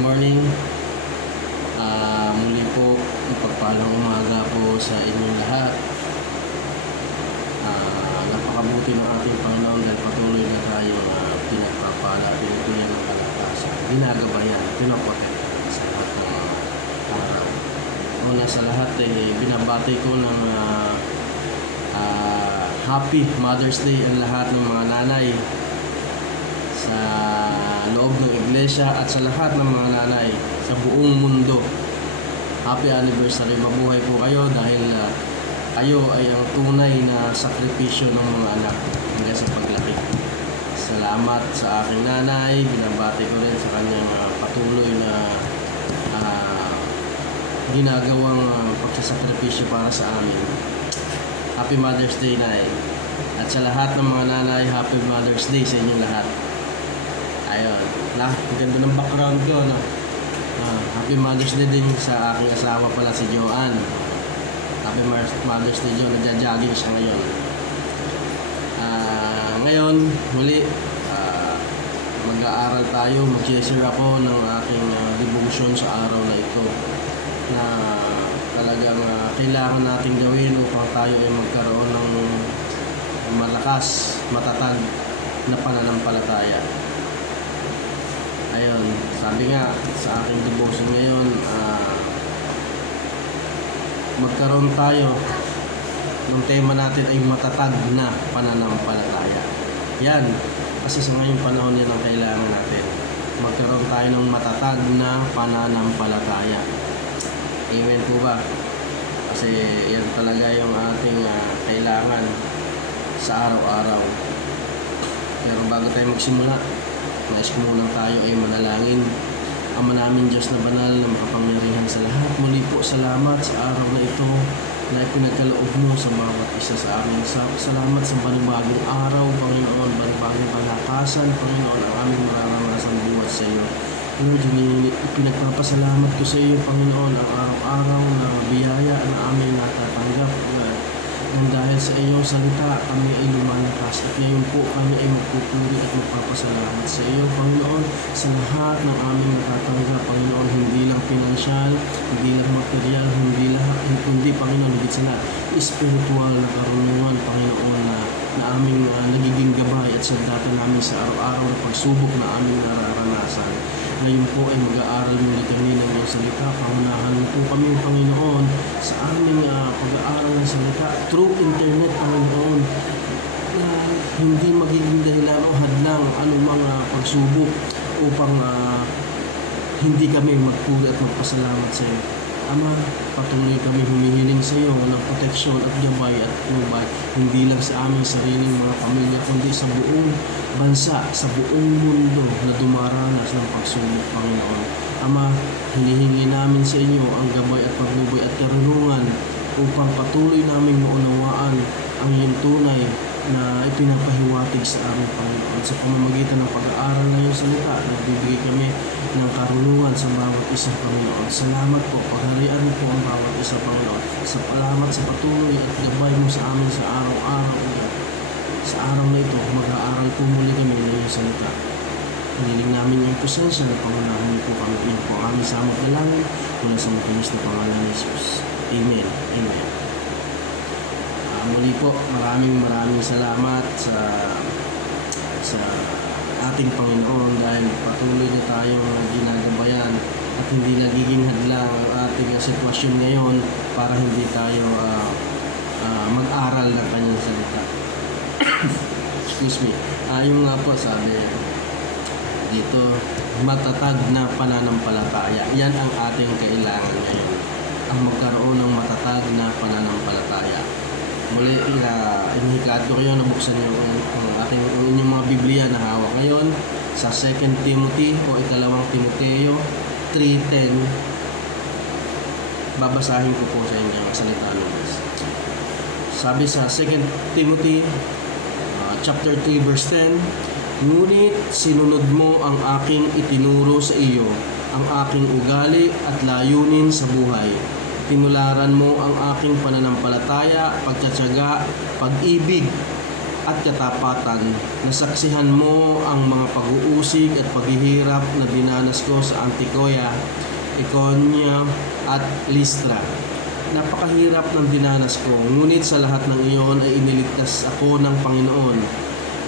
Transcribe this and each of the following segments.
Good morning. Muli po, ipagpalang umaga po sa inyong lahat. Napakabuti ng ating Panginoon dahil patuloy na tayong pinagpapala, pinituloy ng kalakasan, ginagabayan, pinaprotektahan sa lahat ng araw. Una sa lahat, binabati ko ng Happy Mother's Day ang lahat ng mga nanay sa loob ng iglesia at sa lahat ng mga nanay sa buong mundo. Happy anniversary, mabuhay po kayo dahil kayo ay ang tunay na sakripisyo ng mga anak hanggang sa paglaki. Salamat sa aking nanay, binabati ko rin sa kanyang patuloy na ginagawang pagsasakripisyo para sa amin. Happy Mother's Day, Nay. At sa lahat ng mga nanay, Happy Mother's Day sa inyong lahat. Ayun, ang ganda ng background ko, no? Happy Mother's Day din sa aking asawa pala si Joanne. Happy Mother's Day, Joanne. Nagja-jogging siya ngayon. Ngayon, muli, mag-aaral tayo. Mag-share ako ng aking devotion sa araw na ito na talagang kailangan natin gawin upang tayo ay magkaroon ng malakas, matatag na pananampalataya. Ayun, sabi nga sa aking devotion ngayon, magkaroon tayo ng tema natin ay matatag na pananampalataya. Yan, kasi sa ngayong panahon yan ang kailangan natin. Magkaroon tayo ng matatag na pananampalataya. Amen po ba? Kasi yan talaga yung ating kailangan sa araw-araw. Pero bago tayo magsimula, nais ko muna tayo ay manalangin. Ama namin Diyos na banal na makapangyarihan sa lahat. Muli po salamat sa araw na ito na pinagkaloob mo sa bawat isa sa amin. Salamat sa panibagong araw, Panginoon, panibagong palakasan, Panginoon, ang aming mararanasan buhat sa iyo. Lord, pinagpapasalamat ko sa iyo, Panginoon, ang araw-araw na biyaya na aming natatanggap. Nang dahil sa iyong salita, kami ay lumalakas at ngayon po kami ay magpupuri at magpapasalamat sa iyo, Panginoon, sa lahat ng aming natatanggap, Panginoon, hindi lang pinansyal, hindi lang material, kundi, Panginoon, higit sa lahat, spiritual na karunungan, Panginoon, na aming nagiging gabay at sandata namin sa araw-araw na pagsubok na aming nararanasan. Ngayon po ay mag-aaral muli kami ng iyong salita. Pangunahan po kami, Panginoon, sa aming pag-aaral ng salita through internet, Panginoon, na hindi magiging dahilan o hadlang anumang pagsubok upang hindi kami magpuri at magpasalamat sa iyo. Ama, patuloy kami humihiling sa iyo ng proteksyon at gabay at ubay, hindi lang sa aming sariling mga pamilya, kundi sa buong bansa, sa buong mundo na dumaranas ng pagsubok, Panginoon. Ama, hinihingi namin sa inyo ang gabay at pagbubay at karunungan upang patuloy naming maunawaan ang iyong tunay na ipinapahiwatig sa aming Panginoon. Sa pamamagitan ng pag-aaral na iyong salita, nagbibigay kami ng karunungan sa bawat isang Panginoon. Salamat po, pagharian mo po ang bawat isang Panginoon. Salamat sa patuloy at gabay mo sa amin sa araw-araw. Sa araw na ito, mag-aaral po muli kami ng iyong salita. Hiniling namin yung presensya na pangunahan niyo po kami. Iyan po ang aming samot na langit mula sa matamis na pangalan ni Jesus. Amen. Amen. Muli po, maraming salamat sa ating Panginoon dahil patuloy na tayong ginagabayan at hindi nagiging hadlang ang ating sitwasyon ngayon para hindi tayo mag-aral ng kanyang salita. Excuse me. Yung nga po sabi dito, matatag na pananampalataya. Yan ang ating kailangan ngayon. Ang magkaroon ng matatag na pananampalataya. Muli, inihikad ko kayo na buksan nyo ang inyong mga Biblia na hawak ngayon sa 2 Timothy o ikalawang Timoteo 3:10. Babasahin ko po sa inyo ang salita ng Diyos. Sabi sa 2 Timothy chapter 3 verse 10, ngunit sinunod mo ang aking itinuro sa iyo, ang aking ugali at layunin sa buhay. Tinularan mo ang aking pananampalataya, pagtsatsaga, pag-ibig, at katapatan. Nasaksihan mo ang mga pag-uusig at paghihirap na dinanas ko sa Antioquia, Iconia at Lystra. Napakahirap ng dinanas ko, ngunit sa lahat ng iyon ay iniligtas ako ng Panginoon.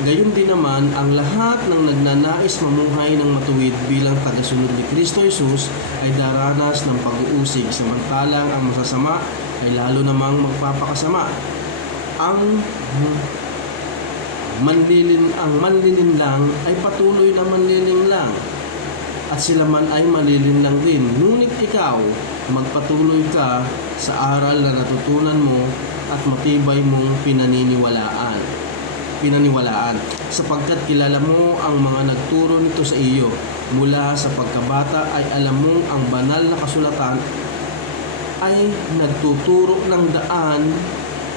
Gayon din naman, ang lahat ng nagnanais mamuhay ng matuwid bilang tagasunod ni Kristo Jesus ay daranas ng pag-uusig, samantalang ang masasama ay lalo namang magpapakasama. Ang manlilinlang ay patuloy na manlilinlang, at sila man ay malilinlang din. Ngunit ikaw, magpatuloy ka sa aral na natutunan mo at matibay mong pinaniwalaan, sapagkat kilala mo ang mga nagturo nito sa iyo. Mula sa pagkabata ay alam mo ang banal na kasulatan ay nagtuturo ng daan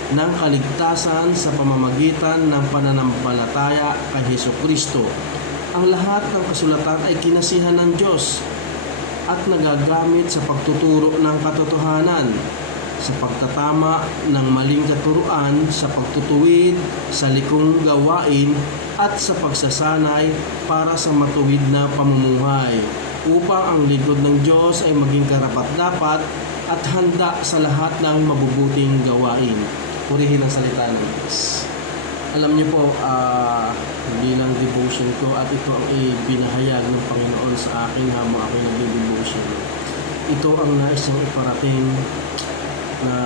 ng kaligtasan sa pamamagitan ng pananampalataya kay Hesukristo. Ang lahat ng kasulatan ay kinasihan ng Diyos at nagagamit sa pagtuturo ng katotohanan, sa pagtatama ng maling katuruan, sa pagtutuwid sa likong gawain, at sa pagsasanay para sa matuwid na pamumuhay, upang ang lingkod ng Diyos ay maging karapat-dapat at handa sa lahat ng mabubuting gawain. Purihin ang salita ng Diyos. Alam niyo po, bilang devotion ko, at ito ang ibinahayag ng Panginoon sa akin habang ako'y nagde-devotion. Ito ang nais niyang iparating na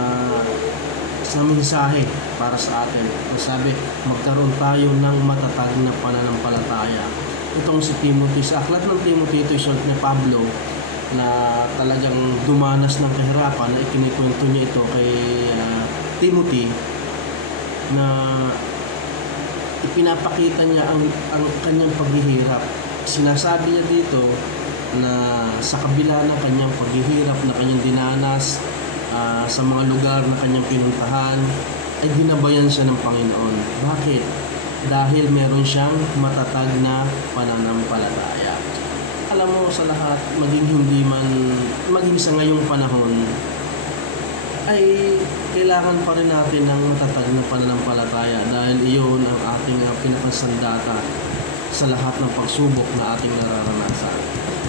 sa mensahe para sa atin. Sabi, magkaroon tayo ng matatag na pananampalataya. Itong si Timothy, sa aklat ng Timothy, ito isulat ni Pablo na talagang dumanas ng kahirapan, na ikinikwento niya ito kay Timothy, na ipinapakita niya ang kanyang paghihirap. Sinasabi niya dito na sa kabila ng kanyang paghihirap na kanyang dinanas sa mga lugar na kanyang pinuntahan, ay ginabayan siya ng Panginoon. Bakit? Dahil meron siyang matatag na pananampalataya. Alam mo, sa lahat, maging sa ngayong panahon, ay kailangan pa rin natin ng matatag na pananampalataya, dahil iyon ang ating pinakasandata sa lahat ng pagsubok na ating nararanasan.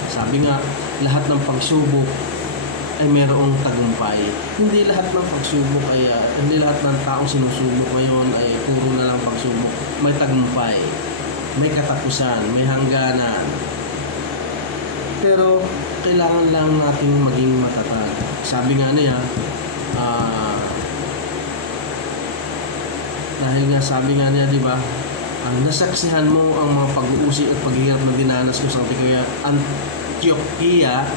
Sabi nga, lahat ng pagsubok ay mayroong tagumpay. Hindi lahat ng pagsubok hindi lahat ng taong sinusubok ngayon ay puro na lang pagsubok. May tagumpay, may katapusan, may hangganan. Pero kailangan lang nating maging matatag. Sabi nga niya, dahil nga sabi nga niya, di ba, nasaksihan mo ang mga pag-uusig at paghihirap na dinanas ko sa Antioquia,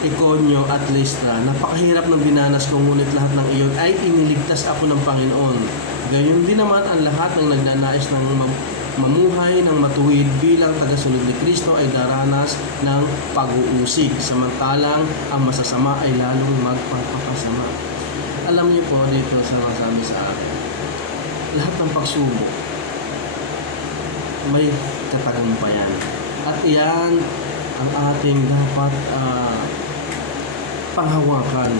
Iconio at Lystra. Napakahirap ng dinanas ko, ngunit lahat ng iyon ay iniligtas ako ng Panginoon. Gayon din naman, ang lahat ng nagnanais ng mamuhay ng matuwid bilang tagasunod ni Kristo ay daranas ng pag-uusig, samantalang ang masasama ay lalong magpapakasama. Alam niyo po, dito sa masabi sa akin, lahat ng pagsubok may katagumpayan, at iyan ang ating dapat panghawakan.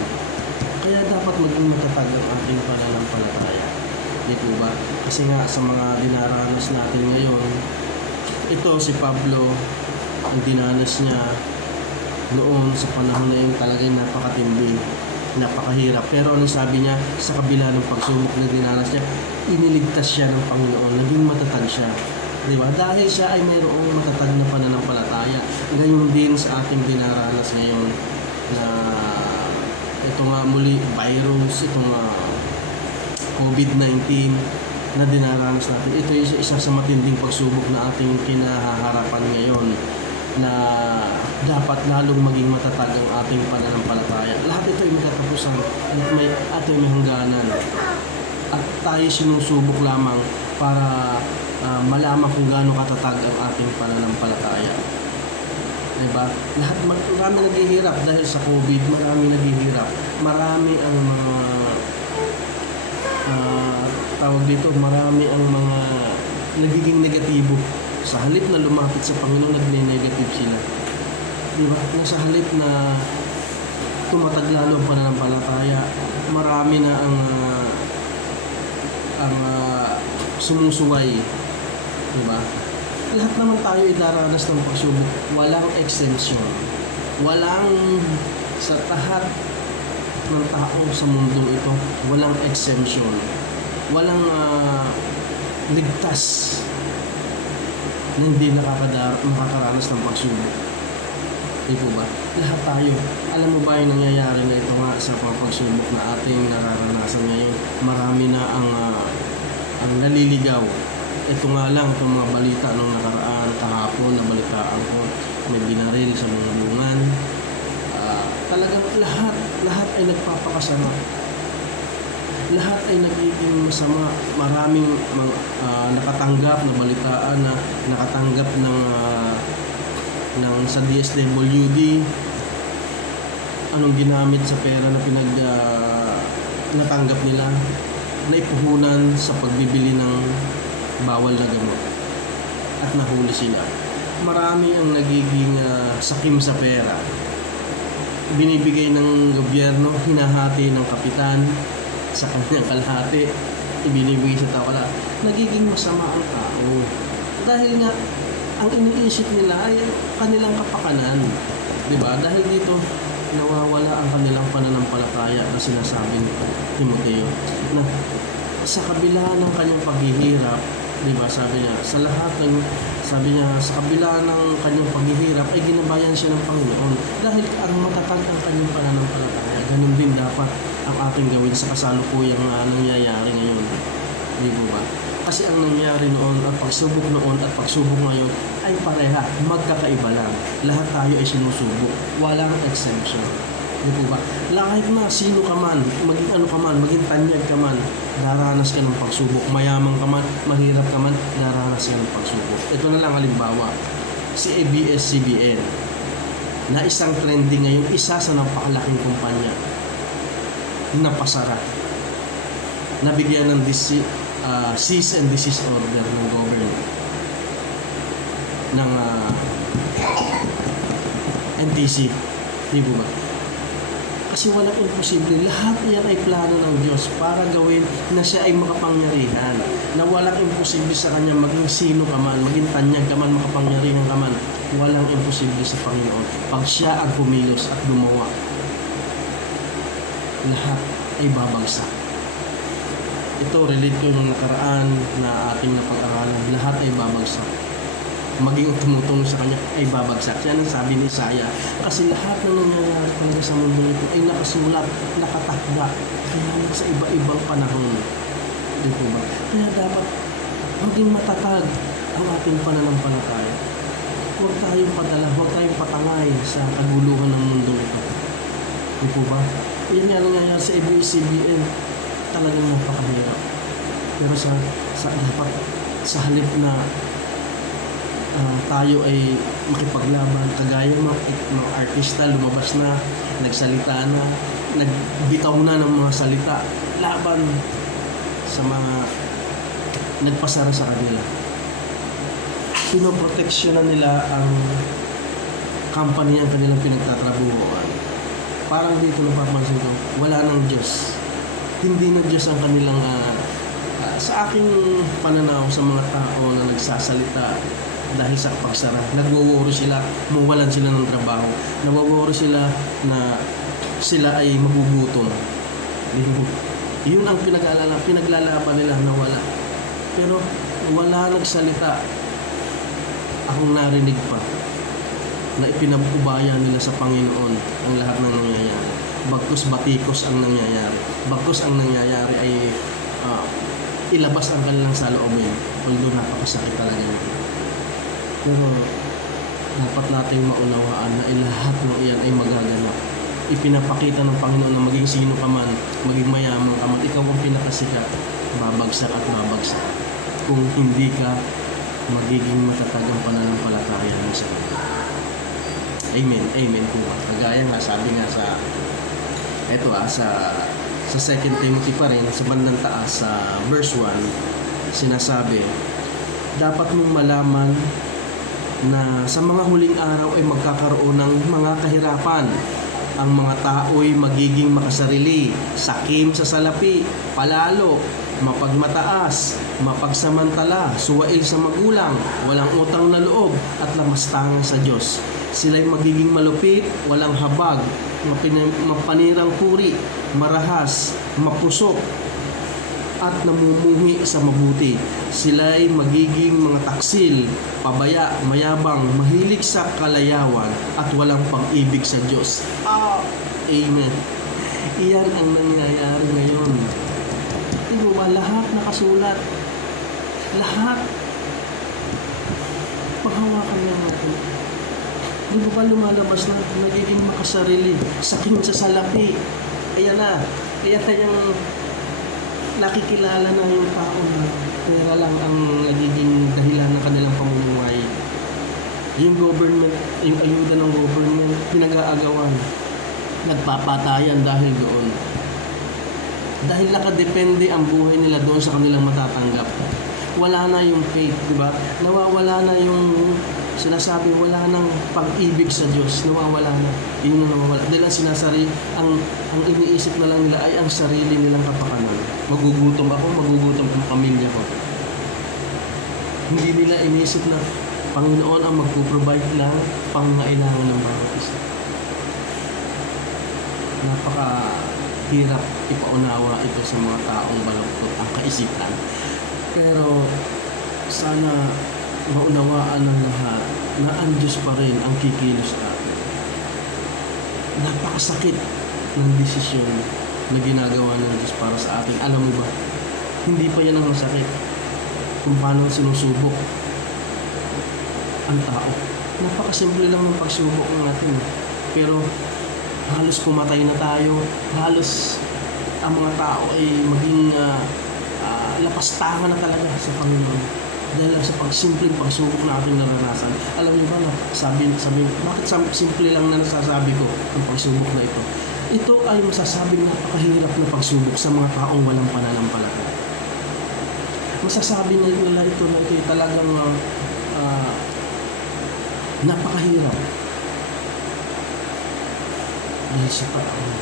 Kaya dapat maging matatag ang ating pananampalataya. Di po ba? Kasi nga sa mga dinaranas natin ngayon, ito si Pablo, ang dinanas niya noon sa panahon na yun talagang napakatindi, napakahirap. Pero ano sabi niya, sa kabila ng pagsubok na dinanas niya, iniligtas siya ng Panginoon, naging matatag siya. Di ba? Dahil siya ay mayroong matatag na pananampalataya. Gayon din sa ating dinaranas ngayon na ito nga muli, virus, itong COVID-19 na dinaranas natin. Ito ay isa sa matinding pagsubok na ating kinahaharapan ngayon, na dapat lalong maging matatag ang ating pananampalataya. Lahat ito ay magkatapusan at may hangganan. At tayo sinusubok lamang para malaman kung gaano katatag ang ating pananampalataya. Diba? Marami naghihirap dahil sa COVID, marami naghihirap. Marami ang mga marami ang mga nagiging negatibo. Sa halip na lumapit sa Panginoon, nagne-negative sila. Diba? Sa halip na tumatag lalo ang pananampalataya, marami na ang sumusuway. Diba? Lahat naman tayo ay daranas ng pagsubok. Walang exemption. Walang sa lahat ng tao sa mundong ito, walang exemption. Walang ligtas na hindi makakaranas ng pagsubok. Di po ba? Lahat tayo. Alam mo ba yung nangyayari na ito nga sa mga pagsubok na ating nararanasan ngayon? Marami na ang naliligaw. Ito nga lang, itong mga balita nung nakaraan, kahapon, nabalitaan ko, may binaril sa mga bungan. Talagang lahat ay nagpapakasama. Lahat ay nagiging masama. Maraming nakatanggap na balitaan na nakatanggap ng sa DSWD, anong ginamit sa pera na natanggap nila, naipuhunan sa pagbibili ng bawal na gamot at nahuli sila. Marami ang nagiging sakim sa pera. Binibigay ng gobyerno, hinahati ng kapitan sa kanyang kalahati, ibinibigay sa tao. Nagiging masama ang tao dahil nga ang iniisip nila ay kanilang kapakanan. Diba? Dahil dito, nawawala ang kanilang pananampalataya na sinasabi ni Timoteo. Na sa kabila ng kanyang paghihirap, diba, sabi niya, sa kabila ng kanyang paghihirap ay ginabayan siya ng Panginoon. Dahil ang matatag ang kanyang pananampalataya, ganun din dapat ang ating gawin sa kasalukuyang nangyayari ngayon. Di ba? Kasi ang nangyari noon, ang pagsubok noon at pagsubok ngayon ay pareha, magkakaiba lang. Lahat tayo ay sinusubok. Walang exemption. Di ba? Kahit na sino ka man, maging ano ka man, maging tanyag ka man, daranas ka ng pagsubok. Mayaman ka man, mahirap ka man, daranas ka ng pagsubok. Ito na lang halimbawa, si ABS-CBN na isang trending ngayon, isa sa napakalaking kumpanya na pasara. Nabigyan ng cease and desist order ng government ng NTC. Di ba? Kasi walang imposible. Lahat yan ay plano ng Diyos para gawin na siya ay makapangyarihan. Na walang imposible sa Kanya, maging sino ka man, maging tanyag ka man, makapangyarihan ka man. Walang imposible sa Panginoon. Pag siya ang kumilos at gumawa, lahat ay babagsak. Ito, relate ko yung nakaraan na ating napag-aralan. Lahat ay babagsak. Maging tumutulong sa Kanya ay babagsak. Yan ang sabi ni Isaiah. Kasi lahat ng nangyayari talaga sa mundo ito ay nakasulat, nakatakda. Kaya sa iba-ibang panahon. Dito ba? Kaya dapat maging matatag ang ating pananampalataya. Huwag tayong padala, huwag tayong patangay sa kaguluhan ng mundo ito. Dito ba? Yan nga nangyayari sa ABS-CBN. Talagang napakahirap. Pero dapat sa halip na tayo ay makipaglaban, kagaya mga artista lumabas na, nagsalita na, nagbitaw na ng mga salita laban sa mga nagpasara sa kanila. Pinoproteksyonan nila ang company ang kanilang pinagtatrabuhuan. Parang dito napapansin ko, wala ng Diyos. Hindi na Diyos ang kanilang sa aking pananaw sa mga tao na nagsasalita dahil sa pagsara. Nagwo-worry sila, mawalan sila ng trabaho. Nagwo-worry sila na sila ay magugutom. Yun ang pinaglalaban nila na wala. Pero wala nagsalita. Akong narinig pa na ipinag-ubaya nila sa Panginoon ang lahat ng nangyayari. Bagkus batikos ang nangyayari. Bagkus ang nangyayari ay ilabas ang kanilang saloobin. Although napakasakit talaga yun. Pero dapat nating maunawaan na lahat ng iyan ay magaganap. Ipinapakita ng Panginoon na maging sino ka man, maging mayaman ka man, ikaw ang pinakasikat, babagsak at babagsak. Kung hindi ka magiging matatag ang pananampalataya mo sa Kanya. Amen. Amen po. Kagaya nga, sabi nga sa 2 Timothy pa rin, sa bandang taas, sa verse 1, sinasabi, dapat mong malaman na sa mga huling araw ay magkakaroon ng mga kahirapan. Ang mga tao'y magiging makasarili, sakim sa salapi, palalo, mapagmataas, mapagsamantala, suwail sa magulang, walang utang na loob, at lamastangan sa Diyos. Sila'y magiging malupit, walang habag, mapanirang puri, marahas, mapusok, at namumuhi sa mabuti. Sila'y magiging mga taksil, pabaya, mayabang, mahilig sa kalayawan, at walang pag-ibig sa Diyos. Amen. Iyan ang nangyayari ngayon. Di ba, lahat nakasulat. Lahat. Paghawakan niya natin. Di ba lumalabas na nagiging makasarili, saking sa salapi. Ayan na. Ayan na yung nakikilala na yung tao na pera lang ang nagiging dahilan ng kanilang pamumuhay. Yung government, yung ayuda ng government, pinag-aagawan. Nagpapatayan dahil doon. Dahil nakadepende ang buhay nila doon sa kanilang matatanggap. Wala na yung faith, di ba? Nawawala na yung sinasabi, wala nang pag-ibig sa Diyos. Nawawala na. Yun na nawawala. Dahil ang iniisip na lang nila ay ang sarili nilang kapakanan. Magugutom ako, magugutom ang pamilya ko. Hindi nila iniisip na Panginoon ang magpo-provide ng pangangailangan ng bawat isa. Napakahirap ipaunawa ito sa mga taong baluktot ang kaisipan. Pero sana maunawaan ng lahat na ang Diyos pa rin ang kikilos natin. Napakasakit ng desisyon na ginagawa ng Diyos para sa atin. Alam mo ba, hindi pa yan ang masakit kung paano sinusubok ang tao. Napakasimple lang ng pagsubok ng atin. Pero halos pumatay na tayo, halos ang mga tao ay maging lapastangan na talaga sa Panginoon. Dahil sa simpleng pagsubok na ating naranasan. Alam niyo ba na sabi, bakit simple lang na nasasabi ko ang pagsubok na ito? Ito ay masasabing napakahirap na pagsubok sa mga taong walang pananampalataya. Masasabi nila ito na ito ay talagang napakahirap. Dahil sa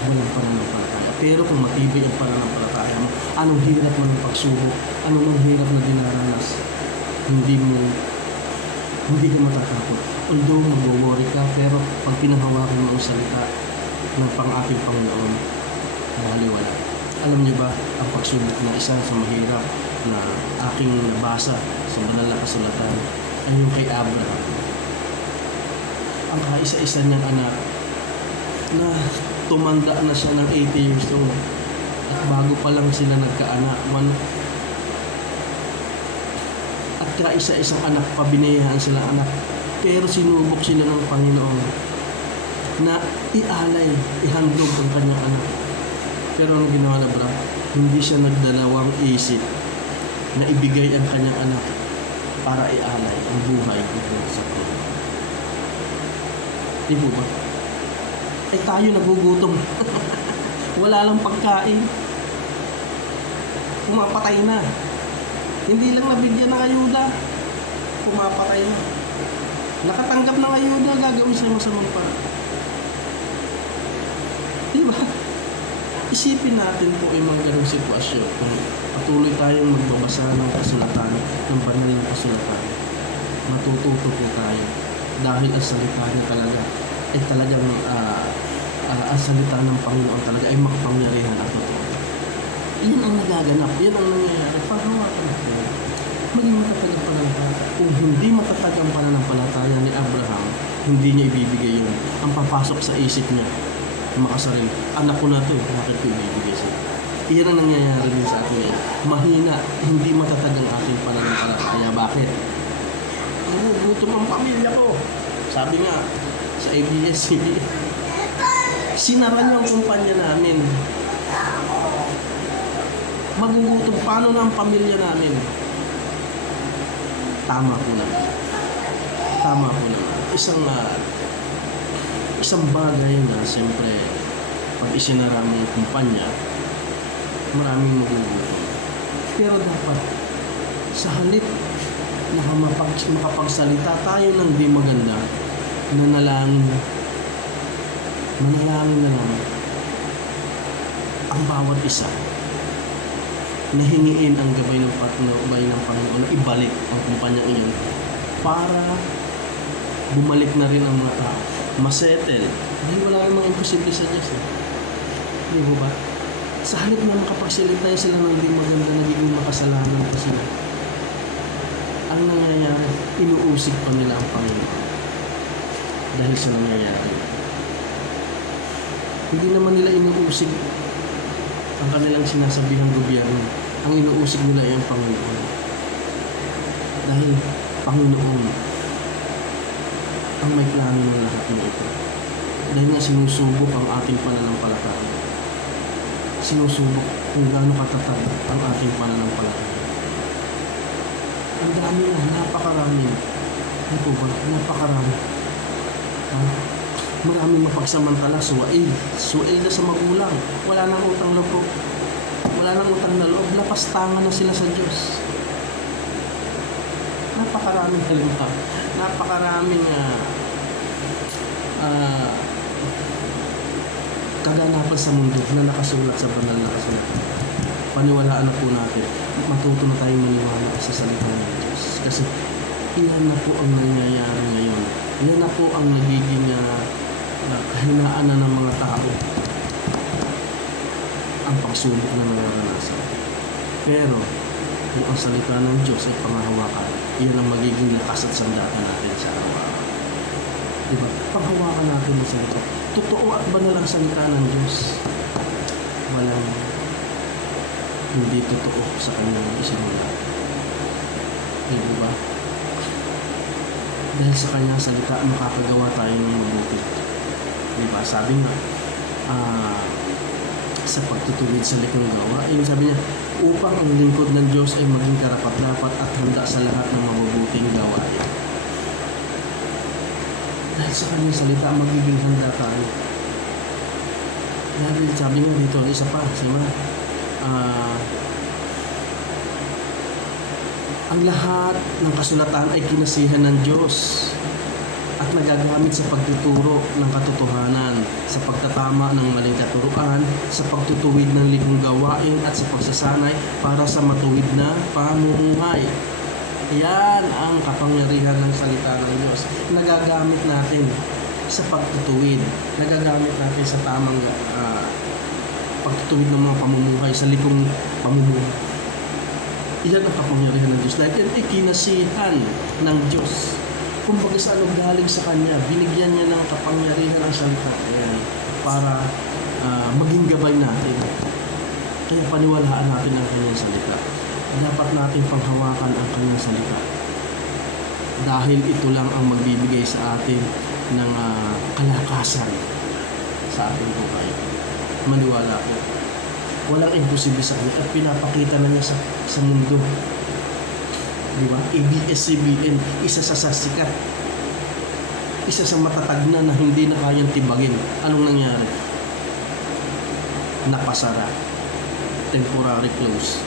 walang pananampalataya. Pero kung matibay ang pananampalataya mo, anong hirap mo ng pagsubok, anong hirap na dinaranas, hindi ka matatakot. Although mag-worry ka, pero pag pinanghawakan mo ang salita ng pang-ating Panginoon, nahaliwala. Alam niyo ba, ang pagsubok ng isa sa mahirap na aking nabasa sa banal na kasulatan ay yung kay Abraham. Ang kaisa-isa niyang anak na tumanda na siya ng 80 years old at bago pa lang sila nagkaanak, at kaisa-isang anak, pabinayahan silang anak, pero sinubok sila ng Panginoon na ihandog ang kanyang anak. Pero ang ginawa na hindi siya nagdalawang isip na ibigay ang kanyang anak para ialay ang buhay sa Panginoon. Di po ba? Tayo nagugutom. Wala lang pagkain. Pumapatay na. Hindi lang nabigyan ng ayuda. Pumapatay na. Nakatanggap ng ayuda, gagawin siya masamang para. Diba? Isipin natin po yung mga ganong sitwasyon. Kung patuloy tayong magbabasa ng kasulatan, ng banal ng kasulatan, matututo po tayo. Dahil ang salita niya talaga ay talagang ang salita ng Panginoon talaga ay makapangyarihan at totoo. Yan ang nagaganap, yan ang nangyayari. Paghawakan natin. Maging matatag ang pananampalataya. Kung hindi matatag ang pananampalataya ni Abraham, hindi niya ibibigay yun. Ang papasok sa isip niya, makasarili. Anak ko na ito, bakit ko ibibigay siya? Iyan ang nangyayari din sa atin ngayon. Mahina, hindi matatag ang ating pananampalataya. Bakit? Gutom ang pamilya ko. Sabi nga, sa ABS-CBN, sinara niyo ang kumpanya namin. Magugutom, paano na ang pamilya namin? Tama po na. Isang bagay na siyempre pag isinara mo yung kumpanya, maraming magugutom. Pero dapat sa halip na makapagsalita tayo ng di maganda, manalangin na lang ang bawat isa nahingiin ang gabay ng patnubay ng Panginoon na ibalik ang kumpanya iyon para bumalik na rin ang mga tao. Masettle. Dahil wala namang imposible sa Diyos. Di ba ba? Sa halip na makapagsilita sila ng di maganda, nagiging makasalanan pa sila. Ang nangyayari, inuusig pa nila ang Panginoon. Dahil sa nangyayari. Hindi naman nila inuusig ang kanilang sinasabihang gobyerno. Ang inuusig nila ay ang Panginoon. Dahil Panginoon ang may plano ng lahat ng ito. Dahil nga sinusubok ang ating pananampalataya. Sinusubok kung gaano katatag ang ating pananampalataya. Ang dami na, napakarami. Ano po ba? Napakarami. Maraming mapagsamantala, suwail na sa magulang. Wala nang utang na loob. Wala nang utang na loob. Napastangan na sila sa Diyos. Napakaraming halimbawa. Napakaraming kaganapan sa mundo na nakasulat sa banal na kasulat. Paniwalaan na po natin. Matuto na tayong maniwala sa salita ng Diyos. Kasi iyan na po ang nangyayari ngayon. Iyan na po ang nagiging kahinaan na ng mga tao. Ang pagsubok na nararanasan. Pero kung ang salita ng Diyos ay panghahawakan, iyan ang magiging lakas at sandakan natin sa araw-araw. Diba? Panghawakan natin ang salita. Totoo at banal ang salita ng Diyos. Walang hindi totoo sa kanyang isang lahat. Diba? Dahil sa kanyang salita, makakagawa tayo ng mabuti. Diba? Sabi nga, sa pagtutuwid sa likong gawa, yung sabi niya, upang ang lingkod ng Diyos ay maging karapat-dapat at handa sa lahat ng mabubuting gawain. Dahil sa kanyang salita, magiging handa tayo. Dahil sabi nga dito, isa pa, ang lahat ng kasulatan ay kinasihan ng Diyos at nagagamit sa pagtuturo ng katotohanan, sa pagtatama ng maling katuruan, sa pagtutuwid ng ligong gawain at sa pagsasanay para sa matuwid na pamumuhay. Yan ang kapangyarihan ng salita ng Diyos. Nagagamit natin sa pagtutuwid. Nagagamit natin sa tamang pagtutuwid ng mga pamumuhay, sa ligong pamumuhay. Iyan ang kapangyarihan ng Diyos. Dahil yan ay kinasihan ng Diyos. Kumbaga sa anong galing sa Kanya, binigyan niya ng kapangyarihan ang salita para maging gabay natin. Kaya paniwalaan natin ang Kanyang salita. Dapat natin panghawakan ang Kanyang salita. Dahil ito lang ang magbibigay sa atin ng kalakasan sa ating buhay. Maniwala po. Walang imposible sa Kanya at pinapakita na niya sa mundo. Diba? ABS-CBN, isa sa sasikat. Isa sa matatag na hindi na kayang tibagin. Anong nangyari? Napasara. Temporary close.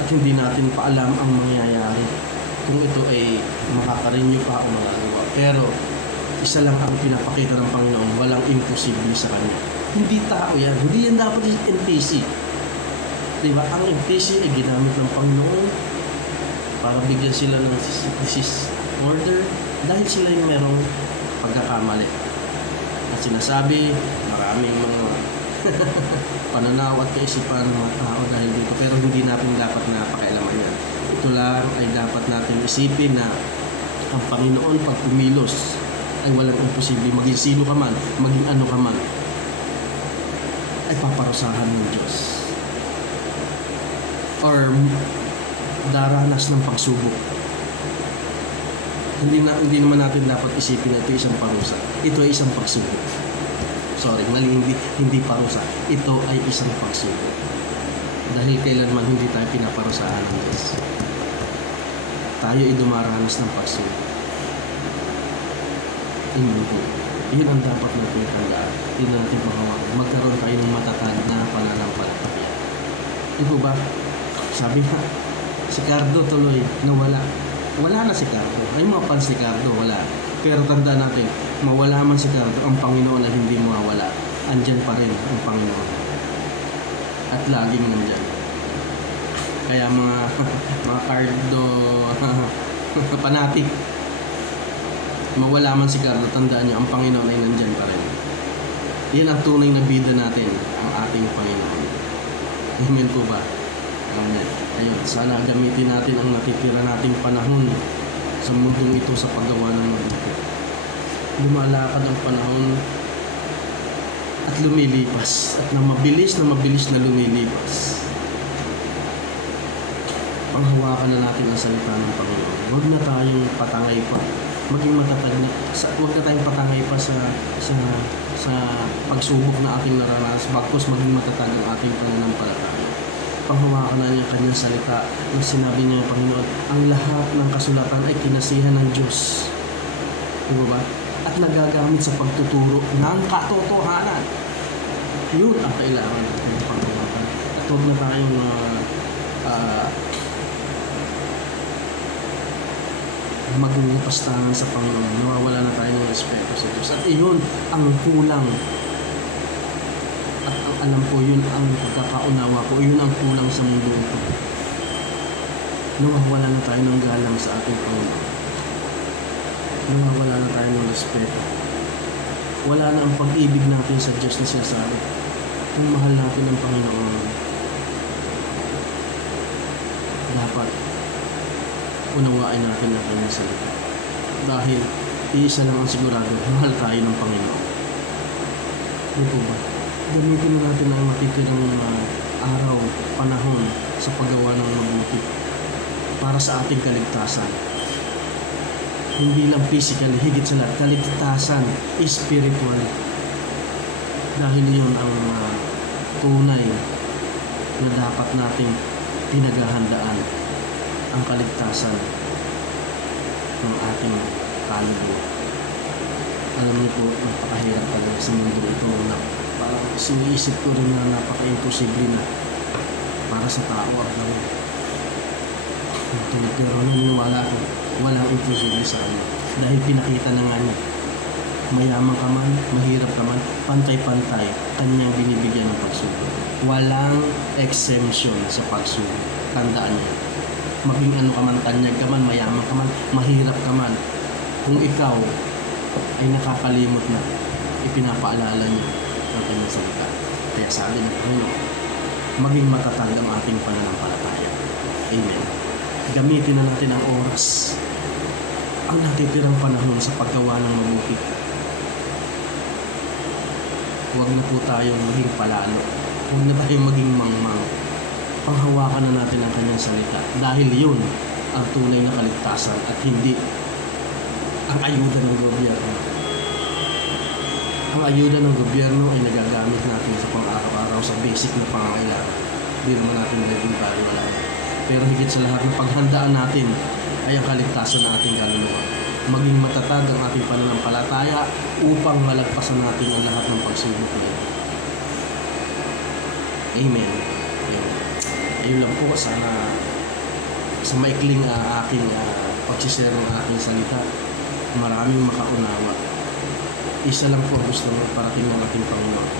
At hindi natin pa alam ang mangyayari kung ito ay makakarenew pa o magagawa. Pero isa lang ang pinapakita ng Panginoon, walang imposible sa Kanya. Hindi tao yan. Hindi yan dapat NPC. Diba? Ang NPC ay ginamit ng Panginoon para bigyan sila ng disease order dahil sila yung merong pagkakamali. At sinasabi, maraming mga pananaw at kaisipan ng mga tao dahil dito. Pero hindi natin dapat na pakialaman yan. Ito lang ay dapat natin isipin na ang Panginoon pag pumilos ay walang imposible. Maging sino ka man, maging ano ka man, ay paparusahan ng Diyos. Or daranas ng pagsubok. Hindi naman natin dapat isipin na ito isang parusa. Ito ay isang pagsubok. Sorry, mali, hindi parusa. Ito ay isang pagsubok. Dahil kailanman hindi tayo pinaparusahan ng Diyos. Tayo ay dumaranas ng pagsubok. Hindi. Yun ang dapat natin tandaan. Yun ang natin panghawakan. Magkaroon tayo ng matatag na pananampalataya. Ito ba? Sabi nga, si Cardo tuloy nawala. Wala na si Cardo. Ay mga fans si Cardo, wala. Pero tanda natin, mawala man si Cardo, ang Panginoon ay hindi mawala. Andyan pa rin ang Panginoon. At laging nandyan. Kaya mga mga Cardo fanatic, mawala man si Cardo, tandaan niyo, ang Panginoon ay nandyan pa rin. Yan ang tunay na bida natin, ang ating Panginoon. Amen po ba? Amen. Ayun, sana gamitin natin ang natitira nating panahon sa mundong ito sa paggawa ng mabuti. Lumalakad ang panahon at lumilipas, at na mabilis na lumilipas. Panghawakan na natin ang salita ng Panginoon. Huwag na tayong patangay pa. Maging matatag na. Huwag na tayong patangay pa sa pagsubok na ating naranasan. Bagkus maging matatag ang ating pananampalataya. Panghawakan na niya kanyang salita. Yung sinabi niya ng Panginoon, ang lahat ng kasulatan ay kinasihan ng Diyos. Diba ba? At nagagamit sa pagtuturo ng katotohanan. Yun ang kailangan natin panghawakan. At huwag na tayong magpastangan sa Panginoon. Nawawala na tayo ng respeto sa Diyos. At iyon ang kulang. At ang alam ko, yun ang pagkakaunawa ko. Yun ang kulang sa mundo ito. Nawawala na tayo ng galang sa ating Panginoon. Nawawala na tayo ng respeto. Wala na ang pag-ibig natin sa Diyos na sinasabi. Kung mahal natin ang Panginoon, dapat unawain natin ang kanyang salita. Dahil iisa lang ang sigurado, mahal tayo ng Panginoon. Dito ba? Gamitin natin ang matitirang araw, panahon sa paggawa ng mabuti para sa ating kaligtasan. Hindi lang physical, higit sa lahat, kaligtasan, spiritual. Dahil yun ang tunay na dapat nating pinaghahandaan, ang kaligtasan ng ating kaluluwa. Alam niyo po, napakahirap talaga sa mundo ito na parang siniisip ko rin na napaka-imposible na para sa tao ang gawin. Pero naniniwala ko, walang imposible sa kanya. Dahil pinakita na nga niya, mayaman ka man, mahirap ka man, pantay-pantay, kanyang binibigyan ng pagsubok. Walang exemption sa pagsubok. Tandaan niyo. Maging ano ka man, tanyag ka man, mayaman ka man, mahirap ka man. Kung ikaw ay nakakalimot na, ipinapaalala niya ang kanyang salita. Kaya sabi ng Panginoon, maging matatag ang ating pananampalataya. Amen. Gamitin na natin ang oras, ang natitirang panahon sa paggawa ng mabuti. Huwag na po tayong maging palalo. Huwag na tayong maging mangmang. Panghawakan na natin ang kanyang salita. Dahil yun ang tunay na kaligtasan at hindi ang ayuda ng gobyerno. Ang ayuda ng gobyerno ay nagagamit natin sa pang-araw-araw sa basic na pangangailangan. Hindi naman natin naging baliwala. Pero higit sa lahat ng paghandaan natin ay ang kaligtasan ng ating kaluluwa. Maging matatag ang ating pananampalataya upang malagpasan natin ang lahat ng pagsubok na ito. Amen. Ayun lang po, sana sa maikling aking pagsishare ng aking salita, maraming makaunawa. Isa lang po gusto mo parating ng ating Panginoon,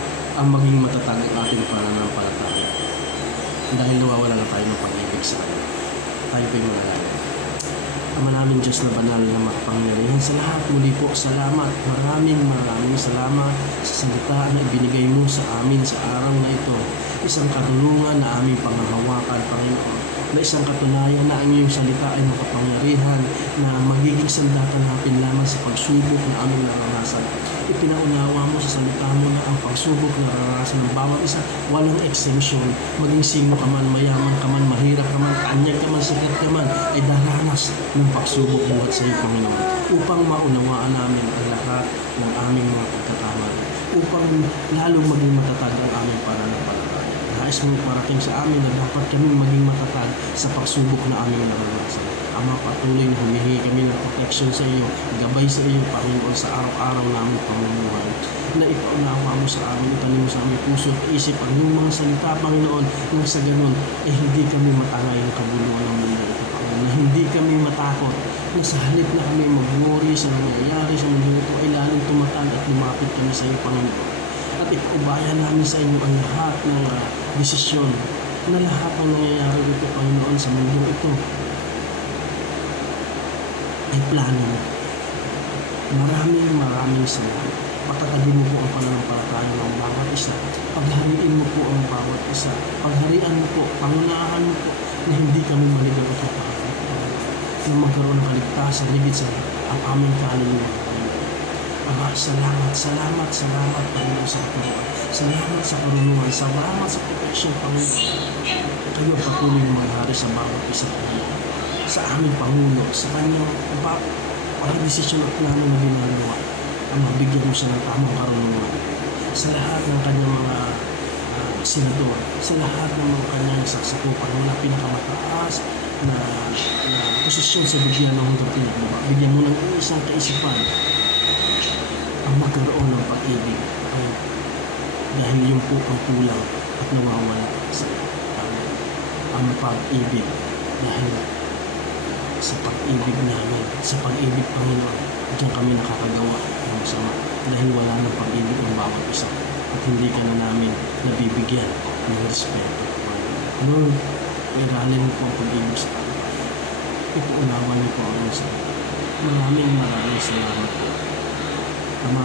ang maging matatag ang ating pananampalataya. Dahil nawawala na tayo ng pag-ibig sa atin. Tayo po'y manalangin. Ama namin Diyos na banal na makapangyarihan sa lahat, muli po salamat. Maraming salamat sa salita na ibinigay mo sa amin sa araw na ito. Isang karunungan na aming panghahawakan, Panginoon. Na isang katunayan na ang iyong salita ay makapangyarihan na magiging sandata natin lamang sa pagsubok na aming naranasan. Ipinaunawa mo sa salita mo na ang pagsubok na naranasan ng bawat isa, walang exemption. Maging sino ka man, mayaman ka man, mahirap ka man, tanyag ka man, sikat ka man, ay daranas ng pagsubok buhat sa iyo, Panginoon. Upang maunawaan namin ang lahat ng aming mga pagkakamali. Upang lalong maging matatag ang aming pananampalataya. Nais mong parating sa amin na dapat kami maging matatag sa pagsubok na aming naranasan. Ama, patuloy na humihingi kami ng protection sa iyo, gabay sa iyo, Panginoon, sa araw-araw namin pamumuhay. Na ipaunawa mo sa amin, itanim mo sa aming puso at isip ang iyong mga salita, Panginoon, na sa ganun, hindi kami matangay ng kabuluhan ng mundo ito, Panginoon. Na hindi kami matakot, na sa halip na kami mag-worry sa nangyayari sa mundo ito, ay lalong tumatag at lumapit kami sa iyo, Panginoon. At ipaubayan namin sa inyo ang lahat ng desisyon na lahat ng nangyayari dito, Panginoon, sa mundo ito ay plano mo. Maraming salamat. Patatagin mo po ang pananampalataya ng bawat isa. Paghariin mo po ang bawat isa. Pagharian mo po, pangunahan mo po na hindi kami maligaw at kapakatan. Na magkaroon ng kaligtasan, higit sa ang aming kaluluwa. Ama, salamat Panginoon sa katuruan. Salamat sa karunungan. Salamat sa protection, Panginoon. Kayo patuloy na maghari sa bawat isa sa aming Pangulo, sa kanyang desisyon at plano na ginagawa. Ang mabigyan mo siya ng tamang karunungan. Sa lahat ng kanyang mga senador, sa lahat ng mga kanyang sasakupan, mula pinakamataas na posisyon sa bigyan ng hanggang pinakababa. Bigyan mo ng isang kaisipan ang magkaroon ng pag-ibig. Dahil yung po ang kulang at nawawala sa ang pag-ibig. Dahil sa pag-ibig namin, sa pag-ibig, Panginoon, diyan kami nakakagawa ng masama. Dahil wala ng pag-ibig ang bawat isa. At hindi ka na namin nabibigyan ng respeto. Lord, iralin mo po ang pag-ibig sa amin. Ipuunawan niyo po ang isa. Maraming salamat po. Ama,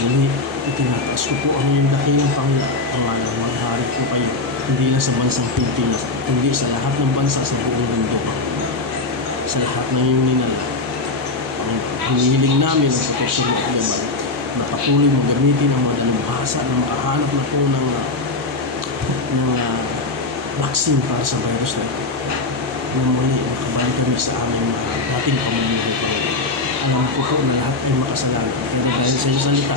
hindi itinataas ko po ang iyong dakilang pangalan. Maghari po kayo, hindi lang sa bansang Pilipinas, hindi sa lahat ng bansa sa buong mundo. Sa lahat ng iyong ninala. Hinihiling namin ang proteksyon mo at gabay na patuloy mo gamitin ang mga dalubhasa na makahanap na po ng vaccine para sa virus na ito. Na muli, makabalik kami sa aming dating pamumuhay ko. Alam ko po na lahat ay makasalanan. Pero dahil sa iyong salita,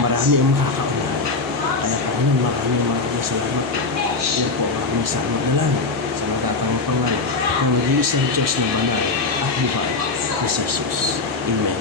marami ang makakaunahan. Kaya Panginoon, maraming salamat. Yan po ang aming sama na lang sa matatang pangalan ng nag-iisang Diyos na banal at buhay na si Jesus. Amen.